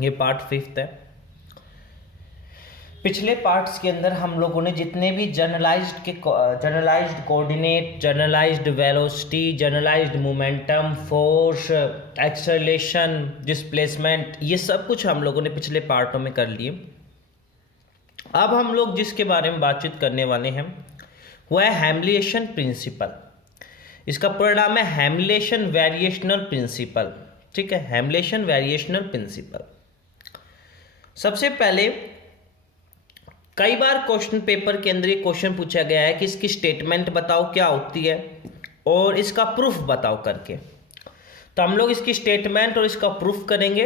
ये पार्ट 5 है। पिछले पार्ट्स के अंदर हम लोगों ने जितने भी generalised coordinate, generalised velocity, generalised momentum, force, acceleration, displacement, ये सब कुछ हम लोगों ने पिछले पार्टों में कर लिए। अब हम लोग जिसके बारे में बातचीत करने वाले हैं वो है हैमिल्टन प्रिंसिपल। इसका पूरा नाम है हैमिल्टन वेरिएशनल प्रिंसिपल। ठीक है, हैमिल्टन वेरिएशनल प्रिंसिपल। सबसे पहले कई बार क्वेश्चन पेपर के अंदर ये क्वेश्चन पूछा गया है कि इसकी स्टेटमेंट बताओ क्या होती है और इसका प्रूफ बताओ करके। तो हम लोग इसकी स्टेटमेंट और इसका प्रूफ करेंगे।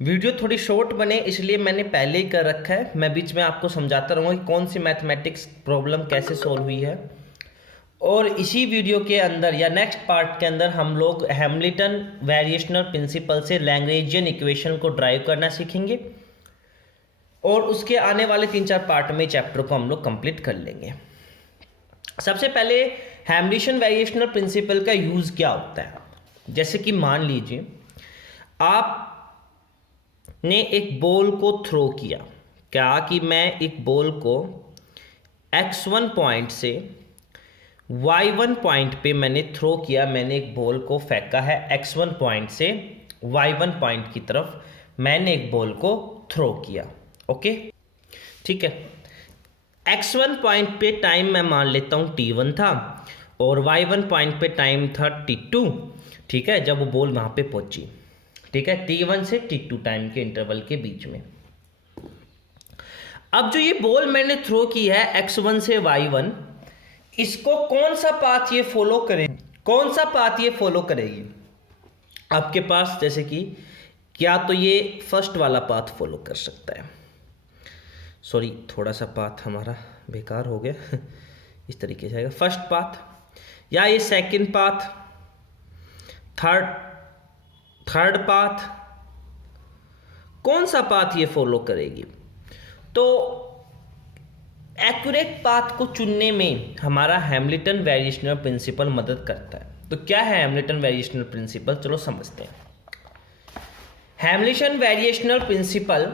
वीडियो थोड़ी शॉर्ट बने इसलिए मैंने पहले ही कर रखा है। मैं बीच में आपको समझाता रहूँगा कि कौन सी मैथमेटिक्स प्रॉब्लम कैसे सॉल्व हुई है। और इसी वीडियो के अंदर या नेक्स्ट पार्ट के अंदर हम लोग हैमिल्टन वेरिएशनल प्रिंसिपल से लैग्रेंजियन इक्वेशन को ड्राइव करना सीखेंगे और उसके आने वाले 3-4 पार्ट में चैप्टर को हम लोग कंप्लीट कर लेंगे। सबसे पहले हैमिल्टन वेरिएशनल प्रिंसिपल का यूज़ क्या होता है। जैसे कि मान लीजिए आपने एक बॉल को थ्रो किया। क्या कि मैं एक बॉल को x1 पॉइंट से y1 पॉइंट पे मैंने थ्रो किया। मैंने एक बॉल को फेंका है x1 पॉइंट से y1 पॉइंट की तरफ मैंने एक बॉल को थ्रो किया। ओके, ठीक है। x1 पॉइंट पे टाइम मैं मान लेता हूँ t1 था और y1 पॉइंट पे टाइम था t2। ठीक है, जब वो बॉल वहाँ पे पहुंची। ठीक है, t1 से t2 टाइम के इंटरवल के बीच में। अब जो ये बॉल मैंने थ्रो की है x1 से y1, इसको कौन सा पाथ ये फॉलो करेगी, कौन सा पाथ ये फॉलो करेगी। आपके पास जैसे कि क्या तो ये फर्स्ट वाला पाथ फॉलो कर सकता है। सॉरी, थोड़ा सा पाथ हमारा बेकार हो गया। इस तरीके से आएगा फर्स्ट पाथ, या ये सेकंड पाथ, थर्ड पाथ, कौन सा पाथ ये फॉलो करेगी। तो एक्यूरेट पाथ को चुनने में हमारा हैमिल्टन वेरिएशनल प्रिंसिपल मदद करता है। तो क्या है हैमिल्टन वेरिएशनल प्रिंसिपल, चलो समझते हैं। Hamilton variational principle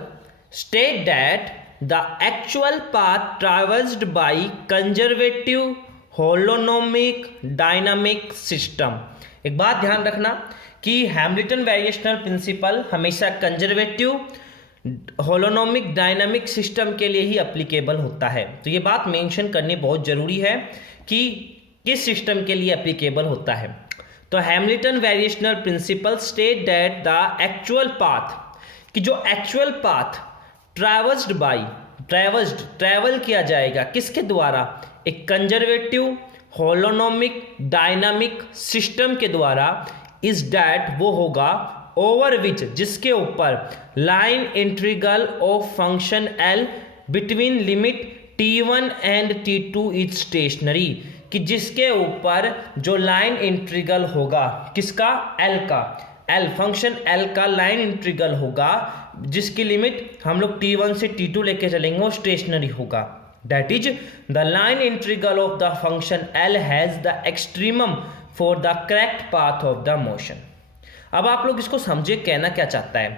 state that the actual path traversed by conservative holonomic dynamic system। एक बात ध्यान रखना कि हैमिल्टन वेरिएशनल प्रिंसिपल हमेशा कंजर्वेटिव होलोनोमिक डायनामिक सिस्टम के लिए ही एप्लीकेबल होता है। तो ये बात मेंशन करनी बहुत जरूरी है कि किस सिस्टम के लिए एप्लीकेबल होता है। तो Hamilton variational principle state that the actual path, कि जो एक्चुअल पाथ ट्रैवल किया जाएगा किसके द्वारा, एक कंजर्वेटिव होलोनोमिक डायनामिक सिस्टम के द्वारा, इज डैट वो होगा ओवर विच, जिसके ऊपर line integral of function L between limit t1 and t2 is stationary, कि जिसके ऊपर जो लाइन इंटीग्रल होगा किसका, एल का, एल फंक्शन एल का लाइन इंटीग्रल होगा जिसकी लिमिट हम लोग t1 से t2 लेके चलेंगे, वो स्टेशनरी होगा। That is the line integral of the function L has the extremum for the correct path of the motion. अब आप लोग इसको समझिए कहना क्या चाहता है।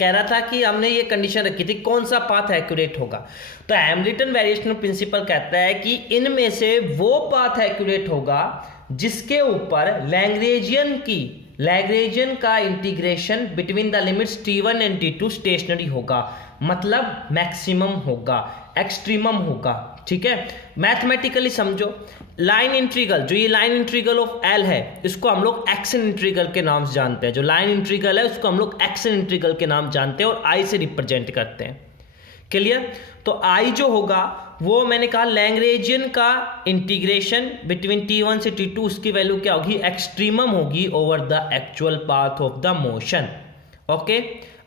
कह रहा था कि हमने ये कंडीशन रखी थी कौन सा पाथ एक्यूरेट होगा। तो हैमिल्टन वेरिएशनल प्रिंसिपल कहता है कि इनमें से वो पाथ एक्यूरेट होगा जिसके ऊपर लैग्रेंजियन का integration between the limits t1 and t2 stationary होगा, मतलब मैक्सिमम होगा, एक्सट्रीमम होगा। ठीक है, मैथमेटिकली समझो। लाइन इंटीग्रल, जो ये लाइन इंटीग्रल ऑफ एल है, इसको हम लोग एक्शन इंटीग्रल के नाम से जानते हैं। जो लाइन इंटीग्रल है उसको हम लोग एक्शन इंटीग्रल के नाम जानते हैं और आई से रिप्रेजेंट करते हैं। क्लियर। तो आई जो होगा वो मैंने कहा लैग्रेंजियन का इंटीग्रेशन बिटवीन t1 से t2, उसकी वैल्यू क्या होगी, एक्सट्रीमम होगी over the actual path of the motion. Okay,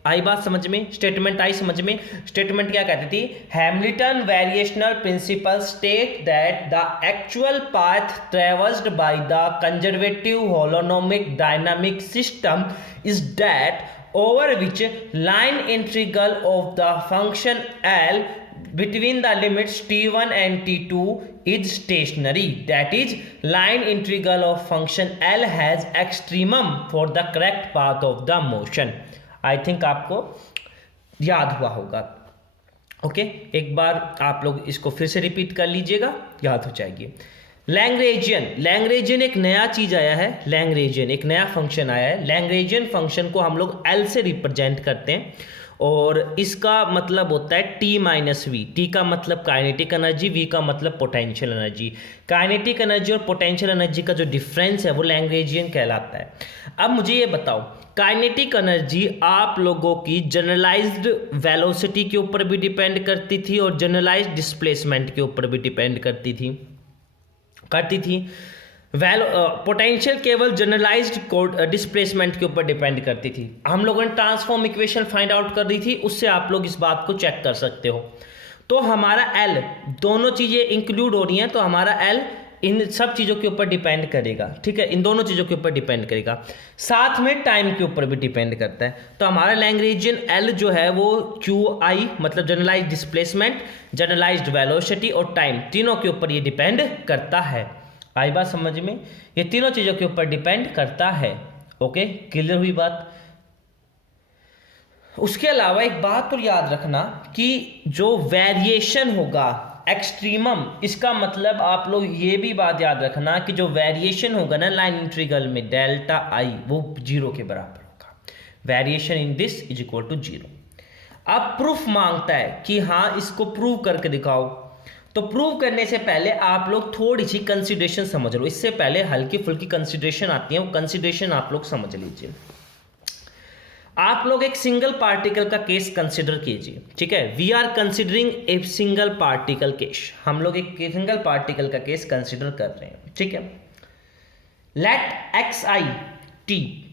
आई बात समझ में, स्टेटमेंट आई समझ में। स्टेटमेंट क्या कहती थी, Hamilton variational principle state that the actual path traversed by the conservative holonomic dynamic system is that over which line integral of the function L between the limits t1 and t2 is stationary. That is, line integral of function L has extremum for the correct path of the motion. I think आपको याद हुआ होगा। Okay, एक बार आप लोग इसको फिर से रिपीट कर लीजिएगा, याद हो जाएगी। लैग्रेंजियन एक नया चीज आया है, लैग्रेंजियन एक नया फंक्शन आया है। लैग्रेंजियन फंक्शन को हम लोग एल से रिप्रेजेंट करते हैं और इसका मतलब होता है टी माइनस वी। टी का मतलब काइनेटिक एनर्जी, वी का मतलब पोटेंशियल एनर्जी। काइनेटिक एनर्जी और पोटेंशियल एनर्जी का जो डिफरेंस है वो लैग्रेंजियन कहलाता है। अब मुझे ये बताओ, काइनेटिक एनर्जी आप लोगों की जनरलाइज्ड वेलोसिटी के ऊपर भी डिपेंड करती थी और जनरलाइज्ड डिस्प्लेसमेंट के ऊपर भी डिपेंड करती थी। पोटेंशियल केवल जनरलाइज्ड डिस्प्लेसमेंट के ऊपर डिपेंड करती थी। हम लोगों ने ट्रांसफॉर्म इक्वेशन फाइंड आउट कर दी थी, उससे आप लोग इस बात को चेक कर सकते हो। तो हमारा एल, दोनों चीजें इंक्लूड हो रही हैं, तो हमारा एल इन सब चीज़ों के ऊपर डिपेंड करेगा। ठीक है, इन दोनों चीज़ों के ऊपर डिपेंड करेगा, साथ में टाइम के ऊपर भी डिपेंड करता है। तो हमारा लैग्रेंजियन एल जो है वो क्यू आई मतलब जनरलाइज्ड डिस्प्लेसमेंट, जनरलाइज्ड वेलोसिटी और टाइम, तीनों के ऊपर ये डिपेंड करता है। आई बात समझ में? ये तीनों चीज़ों के ऊपर डिपेंड करता है। ओके, क्लियर हुई बात? उसके अलावा एक बात और याद रखना कि जो वेरिएशन होगा एक्सट्रीमम, इसका मतलब आप लोग ये भी बात याद रखना कि जो वेरिएशन होगा ना लाइन इंटीग्रल में डेल्टा आई, वो जीरो के बराबर होगा। Variation in this is equal to zero. अब प्रूफ मांगता है कि हाँ इसको प्रूव करके दिखाओ। तो प्रूव करने से पहले आप लोग थोड़ी सी कंसिडरेशन समझ लो। इससे पहले हल्की फुल्की कंसिडरेशन आती है, वो कंसिडरेशन आप लोग समझ लीजिए। आप लोग एक सिंगल पार्टिकल का केस कंसिडर कीजिए। ठीक है, we are considering a single particle case. हम लोग एक सिंगल पार्टिकल का केस कंसिडर कर रहे हैं। ठीक है, लेट एक्स आई टी,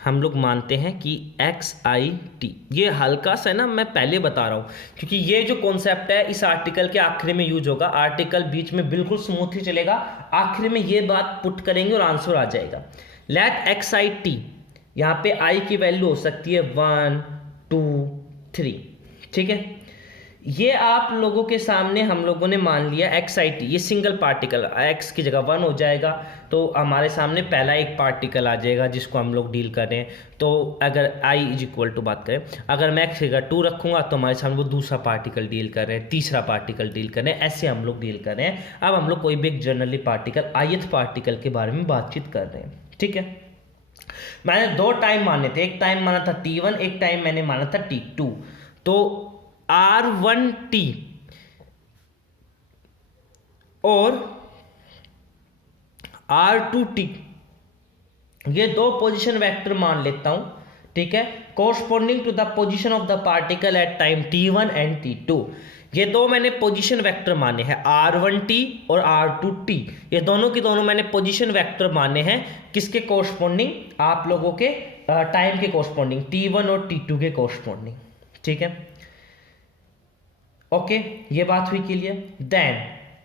हम लोग मानते हैं कि एक्स आई टी, ये हल्का सा ना मैं पहले बता रहा हूँ क्योंकि ये जो कॉन्सेप्ट है इस आर्टिकल के आखिरी में यूज होगा। आर्टिकल बीच में बिल्कुल स्मूथ ही चलेगा, आखिरी में ये बात पुट करेंगे और आंसर आ जाएगा। लेट एक्स आई टी, यहाँ पे आई की वैल्यू हो सकती है 1 2 3। ठीक है, ये आप लोगों के सामने हम लोगों ने मान लिया एक्स आई टी, ये सिंगल पार्टिकल, एक्स की जगह 1 हो जाएगा तो हमारे सामने पहला एक पार्टिकल आ जाएगा जिसको हम लोग डील कर रहे हैं। तो अगर आई इज इक्वल टू बात करें, अगर मैं एक्स की जगह 2 रखूंगा तो हमारे सामने वो दूसरा पार्टिकल डील कर रहे हैं, तीसरा पार्टिकल डील कर रहे हैं, ऐसे हम लोग डील कर रहे हैं। अब हम लोग कोई भी एक जनरली पार्टिकल, ith पार्टिकल के बारे में बातचीत कर रहे हैं। ठीक है, मैंने 2 टाइम माने थे, एक टाइम माना था T1, एक टाइम मैंने माना था T2। तो R1T और R2T, ये 2 पोजीशन वेक्टर मान लेता हूं। ठीक है, corresponding to the position of the particle at time T1 and T2। ये 2 मैंने पोजीशन वेक्टर माने हैं, R1T और R2T। ये दोनों की दोनों मैंने पोजीशन वेक्टर माने हैं, किसके कोरस्पॉन्डिंग? आप लोगों के टाइम के कोरस्पॉन्डिंग, T1 और T2 के कोरस्पॉन्डिंग। ठीक है, ओके, ये बात हुई क्लियर। देन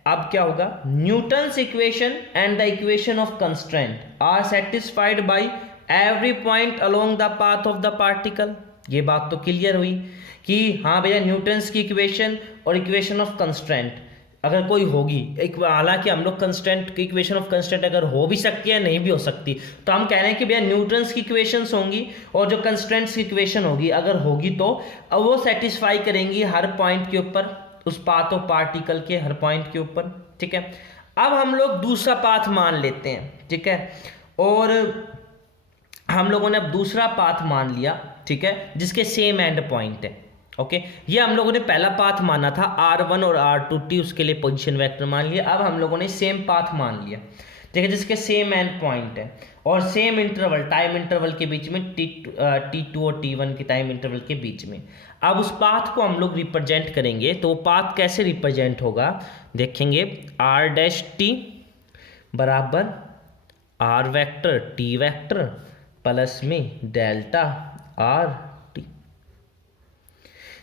अब क्या होगा, Newton's equation and the equation of constraint are satisfied by every point along the path of the particle. ये बात तो क्लियर हुई कि हाँ भैया न्यूटन्स की इक्वेशन और इक्वेशन ऑफ कंस्ट्रेंट अगर कोई होगी, एक हालांकि हम लोग कंस्ट्रेंट की इक्वेशन ऑफ कंस्ट्रेंट अगर हो भी सकती है नहीं भी हो सकती, तो हम कह रहे हैं कि भैया न्यूटन्स की इक्वेशंस होंगी और जो कंस्ट्रेंट्स की इक्वेशन होगी अगर होगी तो अब वो सेटिस्फाई करेंगी हर पॉइंट के ऊपर, उस पाथ ऑफ पार्टिकल के हर पॉइंट के ऊपर। ठीक है, अब हम लोग दूसरा पाथ मान लेते हैं। ठीक है, और हम लोगों ने अब दूसरा पाथ मान लिया। ठीक है, जिसके सेम एंड पॉइंट है। ओके, ये हम लोगों ने पहला पाथ माना था R1 और R2T, उसके लिए पोजीशन वेक्टर मान लिया। अब हम लोगों ने सेम पाथ मान लिया, ठीक है, जिसके सेम एंड पॉइंट है और सेम इंटरवल, टाइम इंटरवल के बीच में, T2 और T1 के टाइम इंटरवल के बीच में। अब उस पाथ को हम लोग रिप्रेजेंट करेंगे, तो वो पाथ कैसे रिप्रेजेंट होगा देखेंगे। R' बराबर R vector T vector plus में डेल्टा R।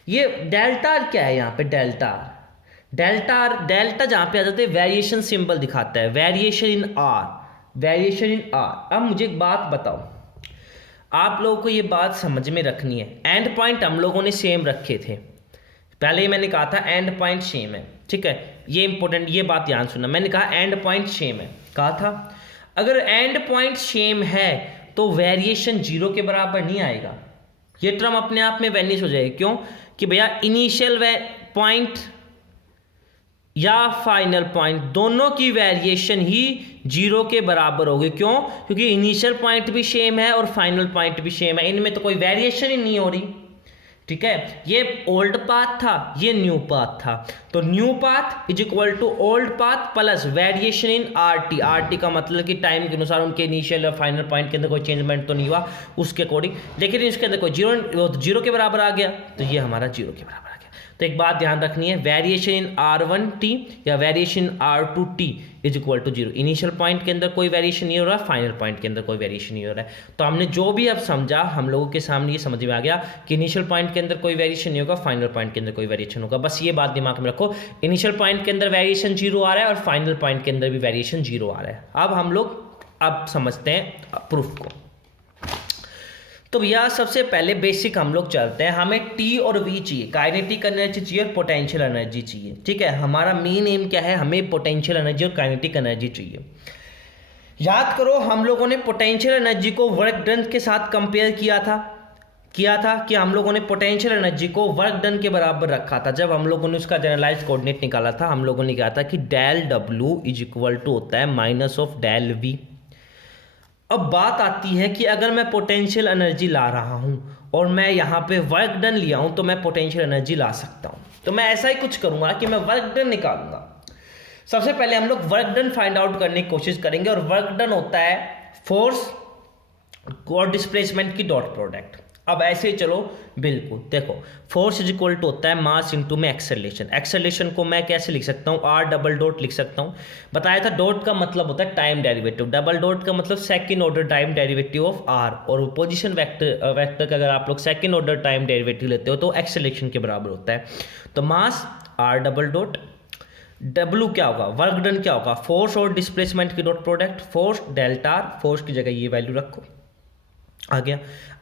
ये डेल्टा आर क्या है यहाँ पे, डेल्टा आर, डेल्टा जहाँ पे आ जाते हैं वेरिएशन सिंबल दिखाता है, वेरिएशन इन आर। अब मुझे एक बात बताओ, आप लोगों को ये बात समझ में रखनी है। एंड पॉइंट हम लोगों ने सेम रखे थे, पहले ही मैंने कहा था एंड पॉइंट सेम है। ठीक है, ये इंपॉर्टेंट, ये बात ध्यान सुनना, मैंने कहा एंड पॉइंट सेम है, कहा था। अगर एंड पॉइंट सेम है तो वेरिएशन 0 के बराबर नहीं आएगा। ये टर्म अपने आप में वैनिश हो जाएगी। क्यों? कि भैया इनिशियल पॉइंट या फाइनल पॉइंट दोनों की वेरिएशन ही 0 के बराबर होगी। क्यों? क्योंकि इनिशियल पॉइंट भी सेम है और फाइनल पॉइंट भी सेम है, इनमें तो कोई वेरिएशन ही नहीं हो रही। ठीक है, ये ओल्ड पाथ था, ये न्यू पाथ था, तो new path is equal to old path plus variation in R T. R T का मतलब कि टाइम के अनुसार उनके इनिशियल और फाइनल पॉइंट के अंदर कोई चेंजमेंट तो नहीं हुआ उसके अकॉर्डिंग, लेकिन इसके अंदर कोई जीरो के बराबर आ गया, तो ये हमारा 0 के बराबर आ गया। तो एक बात ध्यान रखनी है, वेरिएशन इन R1t या variation R2t is equal to 0। Initial point के अंदर कोई वेरिएशन नहीं हो रहा, फाइनल पॉइंट के अंदर कोई वेरिएशन नहीं हो रहा है। तो हमने जो भी अब समझा, हम लोगों के सामने ये समझ में आ गया कि इनिशियल पॉइंट के अंदर कोई वेरिएशन नहीं होगा, फाइनल पॉइंट के अंदर कोई वेरिएशन होगा। बस ये बात दिमाग में रखो, इनिशियल पॉइंट के अंदर वेरिएशन 0 आ रहा है और फाइनल पॉइंट के अंदर भी वेरिएशन 0 आ रहा है। अब हम लोग समझते हैं प्रूफ को। तो भैया सबसे पहले बेसिक हम लोग चलते हैं, हमें टी और वी चाहिए, काइनेटिक एनर्जी चाहिए और पोटेंशियल एनर्जी चाहिए। ठीक है, हमारा मेन एम क्या है, हमें पोटेंशियल एनर्जी और काइनेटिक एनर्जी चाहिए। याद करो हम लोगों ने पोटेंशियल एनर्जी को वर्क डन के साथ कंपेयर किया था कि हम लोगों ने पोटेंशियल एनर्जी को वर्क डन के बराबर रखा था। जब हम लोगों ने उसका जनरलाइज कोऑर्डिनेट निकाला था, हम लोगों ने कहा था कि del W is equal to होता है माइनस ऑफ डेल वी। अब बात आती है कि अगर मैं पोटेंशियल एनर्जी ला रहा हूं और मैं यहां पे वर्क डन लिया हूं, तो मैं पोटेंशियल एनर्जी ला सकता हूं। तो मैं ऐसा ही कुछ करूंगा कि मैं वर्क डन निकालूंगा। सबसे पहले हम लोग वर्क डन फाइंड आउट करने की कोशिश करेंगे, और वर्क डन होता है फोर्स और डिस्प्लेसमेंट की डॉट प्रोडक्ट। अब ऐसे ही चलो, बिल्कुल देखो, फोर्स इज इक्वल टू होता है मास इनटू में एक्सेलरेशन। एक्सेलरेशन को मैं कैसे लिख सकता हूँ, आर डबल डॉट लिख सकता हूँ। बताया था डॉट का मतलब होता है टाइम डेरिवेटिव, डबल डॉट का मतलब second order time derivative of R, और पोजीशन वेक्टर का अगर आप लोग सेकंड ऑर्डर टाइम डेरिवेटिव लेते हो तो एक्सेलरेशन के बराबर होता है। तो मास आर डबल डॉट, डब्ल्यू क्या होगा, वर्क डन क्या होगा, फोर्स और डिस्प्लेसमेंट की dot product, force delta R, force की जगह ये वैल्यू रखो, आ गया।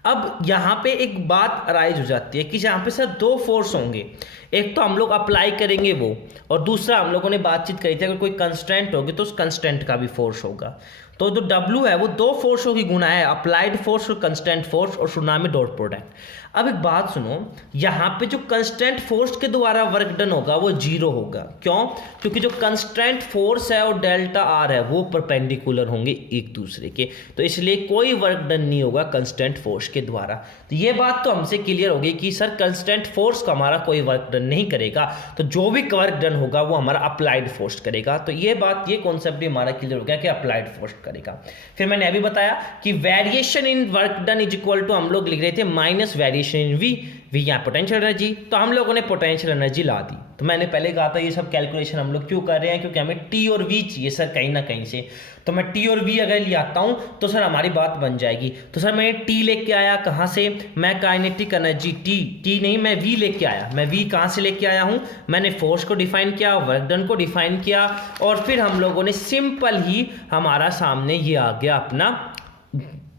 अब यहाँ पे एक बात अराइज हो जाती है कि यहाँ पे सर 2 फोर्स होंगे, एक तो हम लोग अप्लाई करेंगे वो, और दूसरा हम लोगों ने बातचीत करी थी अगर कोई कंस्टेंट होगी तो उस कंस्टेंट का भी फोर्स होगा। तो जो W है वो 2 फोर्सों की गुना है, अप्लाइड फोर्स और कंस्टेंट फोर्स, और सुना में डॉट प्रोडक्ट। अब एक बात सुनो, यहाँ पे जो कंस्टेंट फोर्स के द्वारा वर्क डन होगा वो 0 होगा। क्यों? क्योंकि जो कंस्टेंट फोर्स है और डेल्टा आर है वो परपेंडिकुलर होंगे एक दूसरे के, तो इसलिए कोई वर्क डन नहीं होगा कंस्टेंट फोर्स के द्वारा। तो ये बात तो हमसे क्लियर हो गई कि सर कंस्टेंट फोर्स का हमारा कोई वर्क डन नहीं करेगा, तो जो भी वर्क डन होगा वो हमारा अप्लाइड फोर्स करेगा। तो ये बात, ये कॉन्सेप्ट भी हमारा क्लियर हो गया कि अप्लाइड फोर्स करेगा। फिर मैंने अभी बताया कि variation in work done is equal to हम लोग लिख रहे थे minus variation in V, V यहाँ पोटेंशियल एनर्जी, तो हम लोगों ने पोटेंशियल एनर्जी ला दी। तो मैंने पहले कहा था ये सब कैलकुलेशन हम लोग क्यों कर रहे हैं, क्योंकि हमें टी और वी चाहिए सर कहीं ना कहीं से। तो मैं टी और वी अगर ले आता हूँ तो सर हमारी बात बन जाएगी। तो सर मैंने टी लेके आया कहाँ से, मैं काइनेटिक एनर्जी टी नहीं, मैं वी लेके आया। मैं वी कहाँ से लेके आया हूँ, मैंने फोर्स को डिफाइन किया, वर्क डन को डिफाइन किया, और फिर हम लोगों ने सिंपल ही हमारा सामने ये आ गया अपना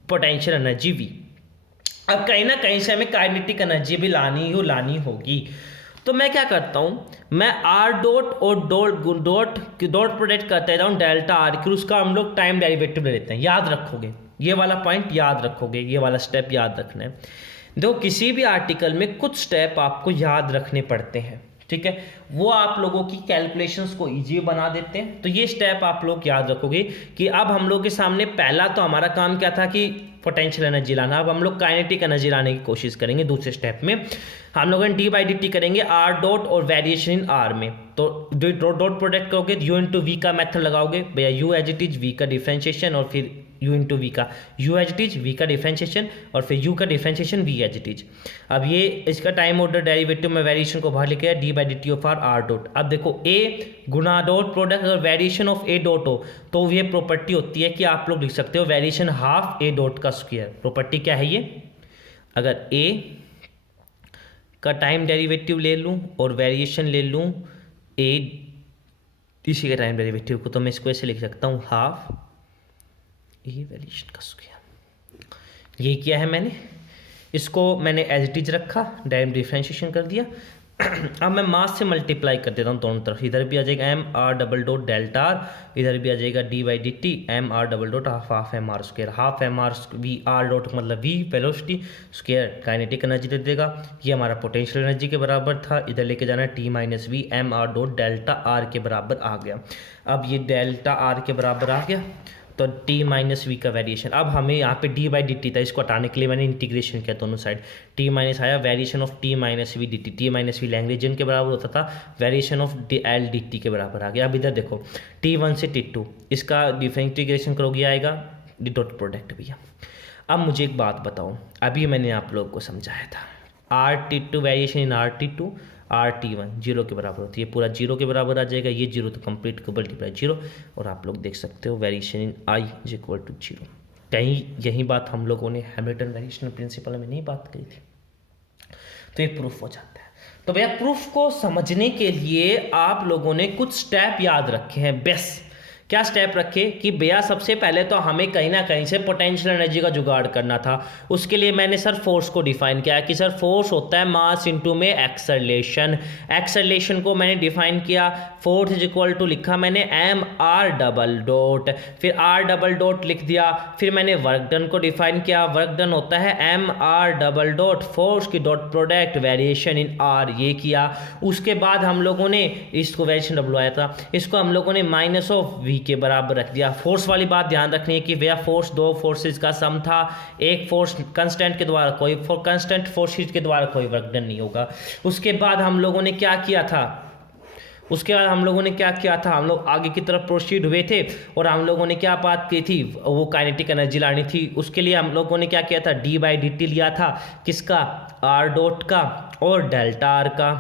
पोटेंशियल एनर्जी वी। अब कहीं ना कहीं से हमें काइनेटिक एनर्जी भी लानी होगी। तो मैं क्या करता हूँ, मैं आर डॉट और डॉट प्रोडक्ट करते जाऊँ डेल्टा आर की, उसका हम लोग टाइम डेरिवेटिव ले लेते हैं। याद रखोगे ये वाला पॉइंट, याद रखोगे ये वाला स्टेप याद रखना है। देखो किसी भी आर्टिकल में कुछ स्टेप आपको याद रखने पड़ते हैं, ठीक है, वो आप लोगों की कैलकुलेशंस को इजी बना देते हैं। तो ये स्टेप आप लोग याद रखोगे कि अब हम लोग के सामने पहला तो हमारा काम क्या था कि पोटेंशियल एनर्जी लाना, अब हम लोग काइनेटिक एनर्जी लाने की कोशिश करेंगे। दूसरे स्टेप में हम लोग डी बाई डी टी करेंगे आर डॉट और वेरिएशन इन आर में। तो डॉट प्रोडक्ट करोगे, यू इंटू वी का मेथड लगाओगे भैया, U as it is, V का डिफ्रेंशिएशन, और फिर यू इंटू वी का, U as it is, V का डिफ्रेंशिएशन, और फिर यू का differentiation, V as it is. अब ये इसका टाइम ऑर्डर डेरिवेटिव में वेरिएशन को बाहर लेके D by D T of R dot. अब देखो ए गुना डॉट प्रोडक्ट और वेरिएशन ऑफ ए डॉट हो तो ये प्रॉपर्टी होती है कि आप लोग लिख सकते हो वेरिएशन हाफ ए डॉट का स्क्वायर। प्रॉपर्टी क्या है ये, अगर ए का टाइम डेरिवेटिव ले लूँ और वेरिएशन ले लूँ ए इसी के टाइम डेरिवेटिव को, तो मैं इसको ऐसे लिख सकता हूँ हाफ ए वेरिएशन का स्क्वायर। ये किया है मैंने, इसको मैंने एज इट इज रखा, टाइम डिफ्रेंशिएशन कर दिया अब मैं मास से मल्टीप्लाई कर देता हूँ दोनों तरफ, इधर भी आ जाएगा M R double dot delta R, इधर भी आ जाएगा D by D T M R double dot half M R square, half M R V R dot मतलब V velocity square kinetic energy दे देगा। ये हमारा पोटेंशियल एनर्जी के बराबर था, इधर लेके जाना T minus V M R dot delta R के बराबर आ गया। अब ये डेल्टा आर के बराबर आ गया तो टी माइनस वी का वेरिएशन। अब हमें यहाँ पे डी बाई डी टी था, इसको हटाने के लिए मैंने इंटीग्रेशन किया दोनों साइड, टी माइनस आया, variation of T minus V D T, T minus V Lagrangian के बराबर होता था, variation of D L D T के बराबर आ गया। अब इधर देखो T1 से T2 इसका डिफरेंट इंटीग्रेशन करोगे आएगा डी डॉट प्रोडक्ट भैया। अब मुझे एक बात बताओ, अभी मैंने आप लोग को समझाया था RT2 variation in RT2 RT1 zero के बराबर होती है, पूरा जीरो के बराबर आ जाएगा, ये जीरो तो कंप्लीट को मल्टीप्लाई जीरो, और आप लोग देख सकते हो variation in I is equal to zero. कहीं यही बात हम लोगों ने हैमिल्टन वेरिएशन प्रिंसिपल में नहीं बात करी थी, तो ये प्रूफ हो जाता है। तो भैया प्रूफ को समझने के लिए आप लोगों ने कुछ स्टेप याद रखे हैं। बेस क्या स्टेप रखे कि भैया सबसे पहले तो हमें कहीं ना कहीं से पोटेंशियल एनर्जी का जुगाड़ करना था। उसके लिए मैंने सर फोर्स को डिफाइन किया कि सर फोर्स होता है मास इनटू में एक्सेलरेशन। एक्सेलरेशन को मैंने डिफाइन किया, फोर्स इज इक्वल टू लिखा मैंने एम आर डबल डॉट, फिर आर डबल डॉट लिख दिया, फिर मैंने वर्क डन को डिफाइन किया, वर्क डन होता है M R double dot force की dot product variation in R, ये किया। उसके बाद हम लोगों ने इसको वेरिएशन डब्ल्यू आया था, इसको हम लोगों ने माइनस ऑफ वी के बराबर रख दिया। फोर्स वाली बात ध्यान रखनी है कि भैया फोर्स दो फोर्सेस का सम था, एक फोर्स कांस्टेंट के द्वारा कोई कांस्टेंट फोर्सेस के द्वारा कोई वर्क डन नहीं होगा। उसके बाद हम लोगों ने क्या किया था, हम लोग आगे की तरफ प्रोसीड हुए थे और हम लोगों ने क्या बात की थी, वो काइनेटिक एनर्जी लानी थी। उसके लिए हम लोगों ने क्या किया था, डी बाई डी टी लिया था, किसका, आर डॉट का और डेल्टा आर का,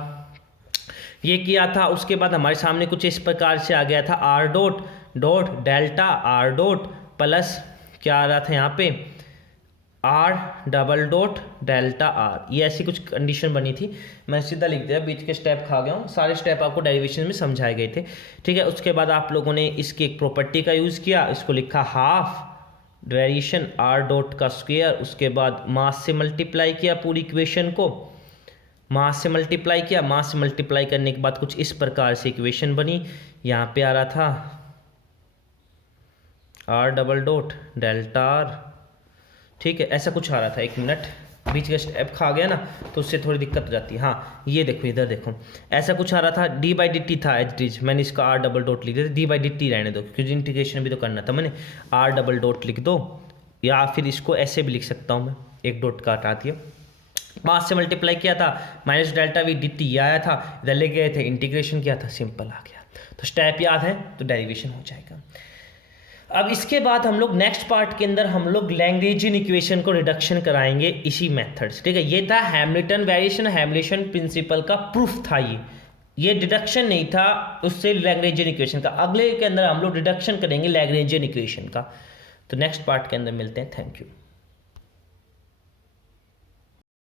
ये किया था। उसके बाद हमारे सामने कुछ इस प्रकार से आ गया था, R dot dot delta R dot plus क्या आ रहा था यहाँ पे, R double dot delta R, ये ऐसी कुछ कंडीशन बनी थी। मैं सीधा लिख दिया, बीच के स्टेप खा गया हूँ, सारे स्टेप आपको डेरिवेशन में समझाए गए थे, ठीक है। उसके बाद आप लोगों ने इसकी एक प्रॉपर्टी का यूज़ किया, इसको लिखा हाफ वेरिएशन आर डॉट का स्क्वायर, उसके बाद मास से मल्टीप्लाई किया पूरी इक्वेशन को, मास से मल्टीप्लाई किया, मास से मल्टीप्लाई करने के बाद कुछ इस प्रकार से इक्वेशन बनी। यहाँ पे आ रहा था R double dot delta R, ठीक है, ऐसा कुछ आ रहा था। एक मिनट, बीच का स्टेप खा गया ना तो उससे थोड़ी दिक्कत हो जाती है। हाँ ये देखो, इधर देखो, ऐसा कुछ आ रहा था, डी बाई डी टी था एच डीज, मैंने इसका आर डबल डॉट लिख दिया, डी बाई डी टी रहने दो क्योंकि इंटीग्रेशन भी तो करना था, मैंने आर डबल डॉट लिख दो, या फिर इसको ऐसे भी लिख सकता हूँ मैं, एक डॉट का हटा दिया, मास से मल्टीप्लाई किया था, minus delta we D T आया था, इधर ले गए थे, इंटीग्रेशन किया था, सिंपल आ गया। तो स्टेप याद है तो डेरिवेशन हो जाएगा। अब इसके बाद हम लोग नेक्स्ट पार्ट के अंदर हम लोग लैग्रेंजियन इक्वेशन को रिडक्शन कराएंगे इसी मेथड से, ठीक है। ये था हैमिल्टन वेरिएशन, हैमिल्टन प्रिंसिपल का प्रूफ था ये डिडक्शन नहीं था उससे लैग्रेंजियन इक्वेशन का। अगले के अंदर हम लोग डिडक्शन करेंगे लैग्रेंजियन इक्वेशन का। तो नेक्स्ट पार्ट के अंदर मिलते हैं, थैंक यू।